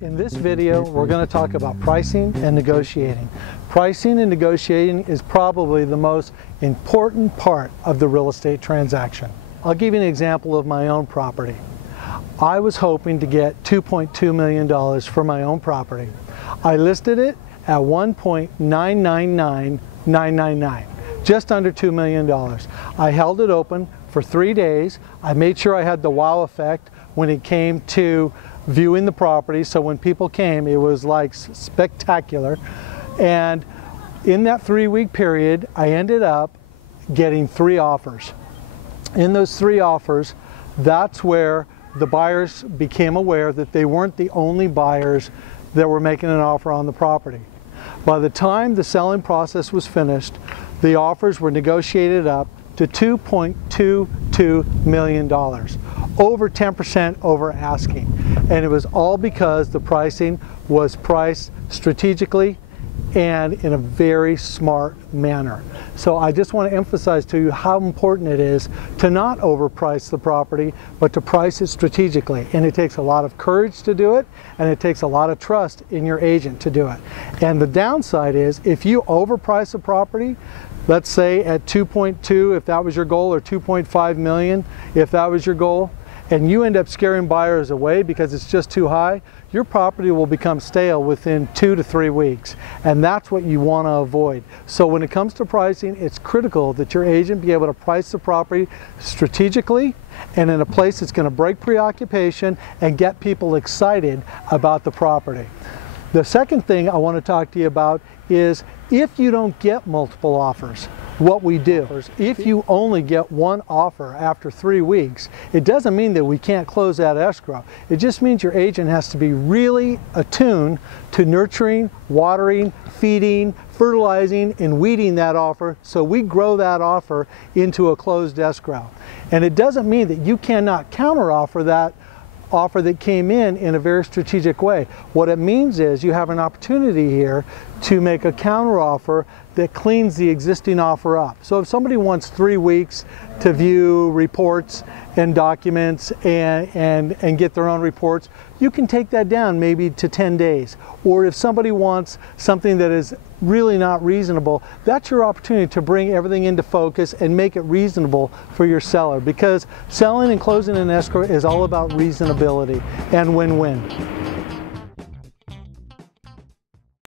In this video, we're going to talk about pricing and negotiating. Pricing and negotiating is probably the most important part of the real estate transaction. I'll give you an example of my own property. I was hoping to get $2.2 million for my own property. I listed it at $1.999999, just under $2 million. I held it open for 3 days. I made sure I had the wow effect when it came to viewing the property, so when people came, it was like spectacular. And in that 3-week period, I ended up getting 3 offers. In those 3 offers, that's where the buyers became aware that they weren't the only buyers that were making an offer on the property. By the time the selling process was finished, the offers were negotiated up to $2.22 million, over 10% over asking. And it was all because the pricing was priced strategically and in a very smart manner. So I just want to emphasize to you how important it is to not overprice the property, but to price it strategically. And it takes a lot of courage to do it, and it takes a lot of trust in your agent to do it. And the downside is, if you overprice a property, let's say at 2.2 if that was your goal, or 2.5 million if that was your goal, and you end up scaring buyers away because it's just too high, your property will become stale within 2 to 3 weeks. And that's what you want to avoid. So when it comes to pricing, it's critical that your agent be able to price the property strategically and in a place that's going to break preoccupation and get people excited about the property. The second thing I want to talk to you about is, if you don't get multiple offers, what we do. If you only get 1 offer after 3 weeks, it doesn't mean that we can't close that escrow. It just means your agent has to be really attuned to nurturing, watering, feeding, fertilizing, and weeding that offer, so we grow that offer into a closed escrow. And it doesn't mean that you cannot counteroffer that offer that came in a very strategic way. What it means is you have an opportunity here to make a counteroffer that cleans the existing offer up. So if somebody wants 3 weeks to view reports and documents and get their own reports, you can take that down maybe to 10 days. Or if somebody wants something that is really not reasonable, that's your opportunity to bring everything into focus and make it reasonable for your seller, because selling and closing an escrow is all about reasonability and win-win.